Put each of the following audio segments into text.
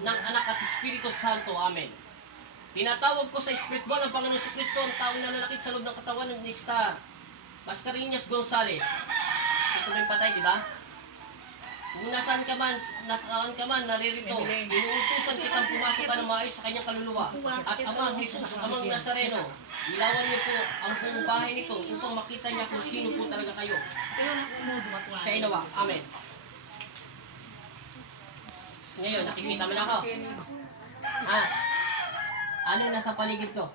ng Anak at Espiritu Santo. Amen. Tinatawag ko sa Espiritu ng Panginoon si Kristo ang taong nananakit sa loob ng katawan ni Star Mascareñas Gonzales. Ito ba yung patay, di ba? Kung nasaan ka man, naririto, inuutusan kitang pumasok ka ng maayos sa kanyang kaluluwa. At Amang Jesus, Amang Nazareno, ilawan niyo po ang buong bahay nito upang makita niya kung sino po talaga kayo. Siya inawa. Amen. Ngayon, nakikita mo na ako. Ha? Ano nasa paligid ko?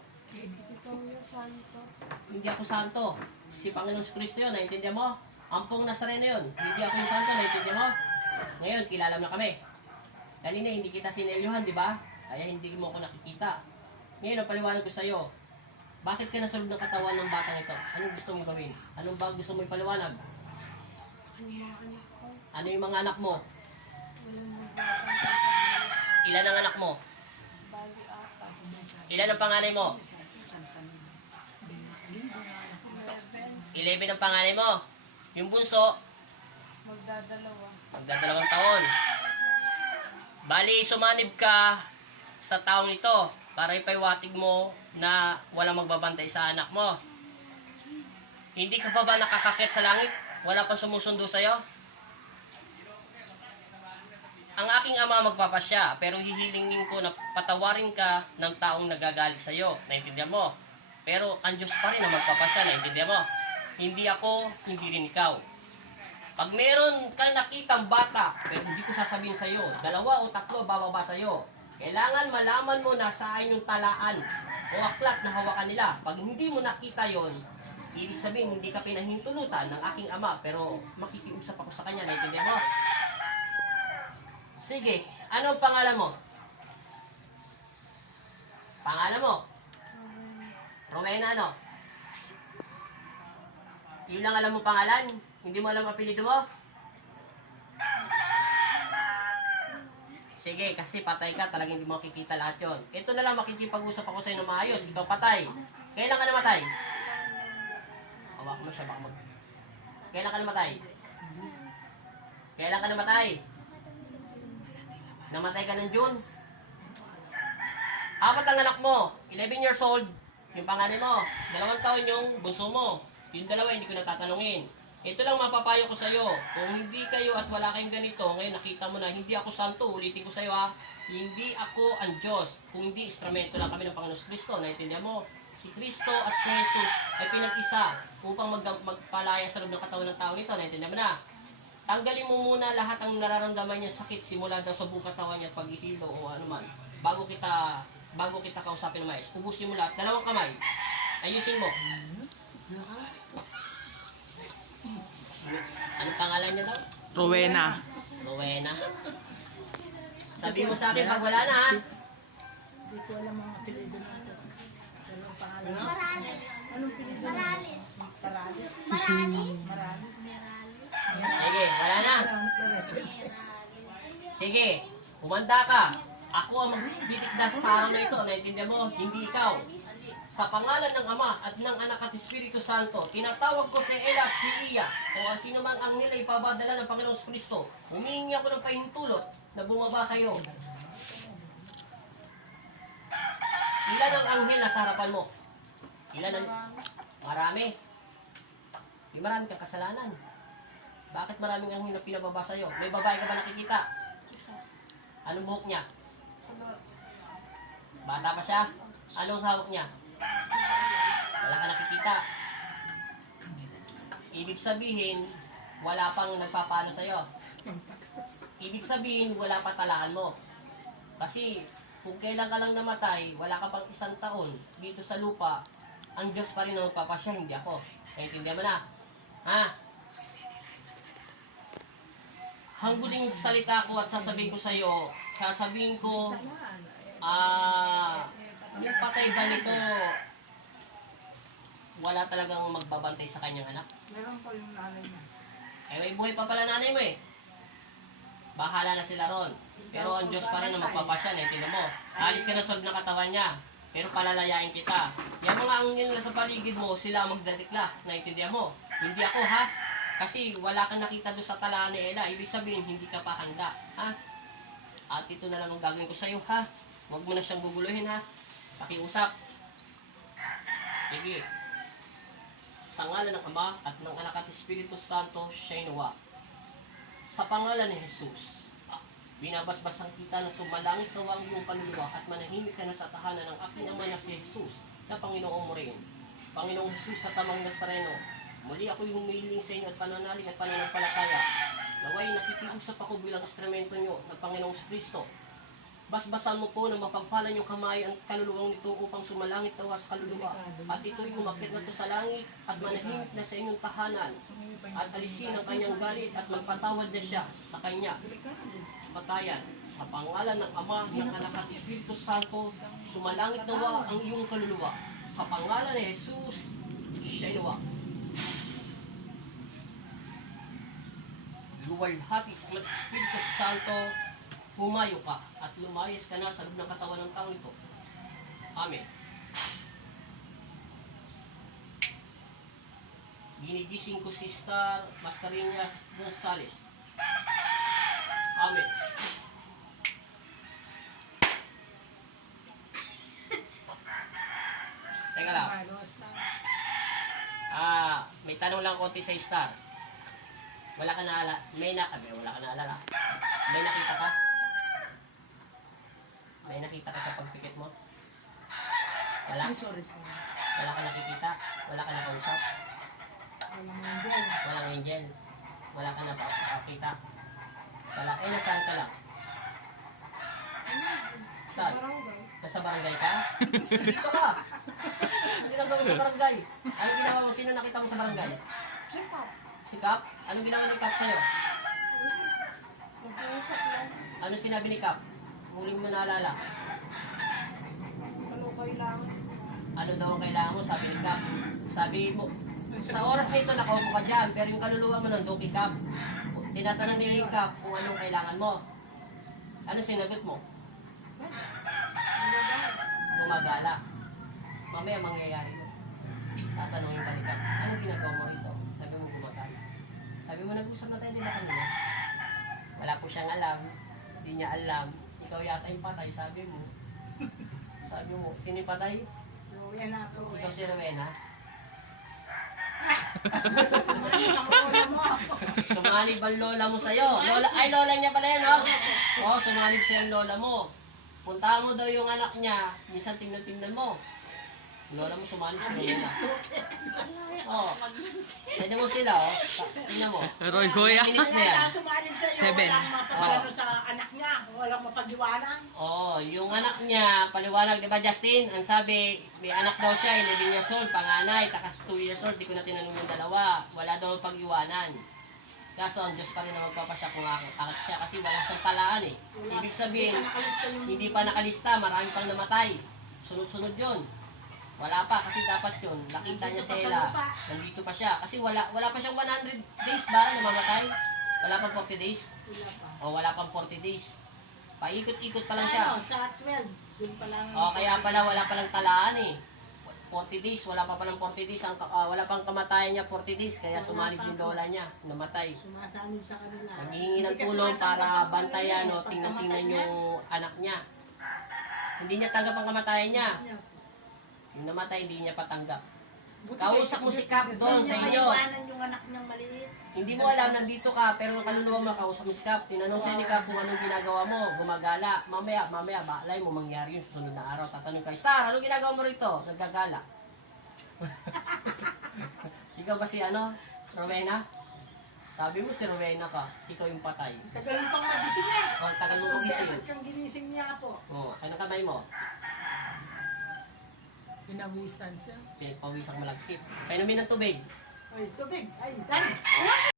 Hindi ako santo. Si Panginoon Kristo yun, naintindihan mo? Ampong Nazareno yun. Hindi ako yung santo, naintindihan mo? Ngayon, kilala mo na kami. Kanina, hindi kita sinelyuhan, di ba? Kaya hindi mo ako nakikita. Ngayon, ang paliwanag ko sa'yo. Bakit ka nasa loob ng katawan ng batang ito? Anong gusto mong gawin? Anong ba gusto mong ipaliwanag? Ano yung mga anak mo? Ilan ang anak mo? Ilan ang panganay mo? 11 ang panganay mo. Yung bunso? Magdadalawang taon. Bali, sumanib ka sa taong ito para ipaiwatig mo na walang magbabantay sa anak mo. Hindi ka pa ba nakakakit sa langit? Wala pa sumusundo sa'yo? Ang aking ama magpapasya, pero hihilingin ko na patawarin ka ng taong nagagalit sa'yo. Naintindihan mo? Pero ang Diyos pa rin ang magpapasya. Naintindihan mo? Hindi ako, hindi rin ikaw. Pag meron ka nakitang bata, pero hindi ko sasabihin sa'yo, 2 o 3 bababa sa'yo, kailangan malaman mo na saan yung talaan o aklat na hawakan nila. Pag hindi mo nakita yon, ibig sabihin hindi ka pinahintulutan ng aking ama, pero makikiusap ako sa kanya. Naintindihan mo? Sige, anong pangalan mo? Pangalan mo? Rowena ano? Yun lang alam mo pangalan? Hindi mo alam apelido mo? Sige, kasi patay ka, talagang hindi mo makikita lahat yon. Ito na lang, makikipag-usap ako sa'yo ng maayos. Ikaw patay. Kailan ka namatay? Hawak mo siya, baka mag... Kailan ka namatay? Kailan ka namatay? Namatay ka ng June? 4 ang anak mo, 11 years old, yung panganay mo, 2 taon yung bunso mo. Yung 2, hindi ko natatanungin. Ito lang mapapayo ko sa'yo. Kung hindi kayo at wala kayong ganito, ngayon nakita mo na hindi ako santo, ulitin ko sa'yo ha, hindi ako ang Diyos. Kung hindi, instrumento lang kami ng Panginoon Kristo. Naintindihan mo? Si Kristo at si Jesus ay pinag-isa upang magpalaya sa loob ng katawan ng tao nito. Naintindihan mo na? Tanggalin mo muna lahat ang nararamdaman niya sakit simula daw sa buong katawan niya at paghihilo o ano man. Bago kita kausapin ng mais. Ubusin mo lahat. 2 kamay. Ayusin mo. Anong pangalan niya daw? Rowena. Rowena. Sabi mo sa akin pag wala na ha. Hindi ko alam ang apelido natin. Anong pangalan? Morales. Anong apelido? Morales. Morales. Morales. Morales. Sige, wala na. Sige, kumanda ka. Ako ang magbibitigdas sa araw na ito. Naintindihan mo? Hindi ikaw. Sa pangalan ng Ama at ng Anak at Espiritu Santo, tinatawag ko si Ella at si Iya o sino man ang nila ipabadala ng Panginoon Kristo. Humihingi ako ng pahintulot na bumaba kayo. Ilan ang anghel na sa harapan mo? Ilan ang... Marami. Di marami kang kasalanan. Bakit maraming anghel na pinababa sa'yo? May babae ka ba nakikita? Anong buhok niya? Bata pa siya? Anong hawak niya? Wala ka nakikita. Ibig sabihin, wala pang nagpapalo sa'yo. Ibig sabihin, wala pa talaan mo. Kasi, kung kailan ka lang namatay, wala ka pang 1 taon dito sa lupa, ang Diyos pa rin ang magpapasya, hindi ako. Naintindihan mo na? Ha? Hangguling salita ko at sasabihin ko sa'yo, yung patay ba nito, wala talagang magbabantay sa kanyang anak? Meron pa yung nanay niya. Eh, may buhay pa pala nanay mo eh. Bahala na sila ron. Pero ang Diyos pa rin ang magpapasya, naintindihan mo. Alis ka na sa loob ng katawan niya, pero palalayain kita. Yung mga anghel na sa paligid mo, sila ang magdadikla, naintindihan mo. Hindi ako ha. Kasi wala kang nakita doon sa talaan ni Ella. Ibig sabihin, hindi ka pa handa. Ha? At ito na lang ang gagawin ko sa'yo, ha? Huwag mo na siyang guguluhin, ha? Pakiusap. Sige. Sa ngalan ng Ama at ng Anak at Espiritu Santo, siya'y nawa. Sa pangalan ni Jesus, binabasbasan kita na sumalangit nawa ang iyong kaluluwa at manahimik ka na sa tahanan ng aking Ama na si Jesus, na Panginoong mo rin. Panginoong Jesus sa tamang Nazareno, muli ako'y humihiling sa inyo at pananalig at pananampalataya. Naway nakikiusap ako bilang instrumento nyo ng Panginoong Kristo. Basbasan mo po na mapagpala yung kamay ang kaluluwang nito upang sumalangit nawa sa kaluluwa. At ito'y umakyat na to sa langit at manahimik na sa inyong tahanan. At alisin ang kanyang galit at magpatawad na siya sa kanya. Patayan, sa pangalan ng Ama, ng Anak at Espiritu Santo, sumalangit nawa ang iyong kaluluwa. Sa pangalan ni Jesus, siya'y nawa. Luwalhati sa Espiritu Santo, humayo ka at lumayas ka na sa loob ng katawan ng taong ito. Amen. Ginigising ko si Star Mascareñas Gonzales. Amen. Teka lang. May tanong lang konti sa Star. Wala ka naalala. Wala ka naalala. May nakita ka? May nakita ka sa pagpikit mo? Wala? Ay, sorry. Wala ka nakikita? Wala ka nakausap? Walang angel. Walang angel? Wala ka napakita? Wala. Nasaan ka lang? Saan? Barangay. Nasa barangay ka? Dito ka! Ano ginagawa mo sa barangay? Ano ginawa mo? Sino nakita mo sa barangay? Check up. Si Cap? Ano ginawa ni Cap sa'yo? Mag-uusap lang. Ano sinabi ni Cap? Huling mo naalala. Ano kailangan? Ano daw ang kailangan mo? Sabi ni Cap. Sabi mo, sa oras na ito nakaupo ka dyan, pero yung kaluluwa mo nandun kay Cap. Tinatanong niya yung Cap kung anong kailangan mo. Ano sinagot mo? Gumagala. Mamaya mangyayari mo. Tatanungin ka ni Cap, anong ginagawa mo rito? Sabi mo gumagala. Sabi mo, nag-usap na tayo, di ba kanina? Wala po siyang alam. Hindi niya alam. Ikaw yata yung patay, sabi mo. Sabi mo, sino yung patay? Yan ako. Ikaw si Rowena. Sumalib ang lola mo sa'yo. Lola niya pala yan, oh. Oh, sumalib siya ang lola mo. Puntahan mo daw yung anak niya. Minsan tingnan mo. Lola mo sumalib si Rowena. Oh. Pwede mo sila, oh. Tingnan mo. Roy Goya. Minis na yan. Sumalim sa iyo, 7. walang mapagano sa anak niya, walang mapag-iwanan. Oh, yung anak niya, paliwanag, di ba Justin? Ang sabi, may anak daw siya, 11 years old, panganay, takas 2 years old, di ko na tinanong yung dalawa. Wala daw pag-iwanan. Kaso ang Diyos pa rin ang magpapasya kung anak siya kasi wala siyang talaan eh. Ibig sabihin, hindi pa nakalista, marami pang namatay. Sunod-sunod yun. Wala pa kasi dapat yun. Nakita niya sila. Nandito pa siya. Kasi wala pa siyang 100 days ba na mamatay? Wala pang 40 days? Wala pa. O wala pang 40 days. Paikot-ikot pa lang siya. Ano, sa 12, dun pa lang. O kaya pala wala palang talaan eh. 40 days, wala pa palang 40 days. Wala pang kamatayan niya 40 days. Kaya sumalib yung lola niya. Namatay. Sumasalig sa kanila. Nanghihingi ng tulong para bantayan o tingnan-tingnan yung anak niya. Hindi niya tanggap ang kamatayan niya. Yung namatay, hindi niya patanggap. Kausap mo si Cap doon sa inyo. Maiwanan yung anak niyang maliit. Hindi mo alam, nandito ka, pero kaluluwa mo, kausap mo si Cap. Tinanong siya ni Cap kung anong ginagawa mo. Gumagala. Mamaya, balay mo mangyari yung susunod na araw. Tatanong ka, Star, anong ginagawa mo rito? Naggagala. Ikaw ba si Rowena? Sabi mo si Rowena ka, ikaw yung patay. Tagal mo pang magising eh. O, tagal mo Kung magising. beses kang ginising niya po. O, kaya ng kamay mo. Pinawisan siya. Pawisang malagkit. Painumin ng tubig. Ay, tubig. Ay, dan.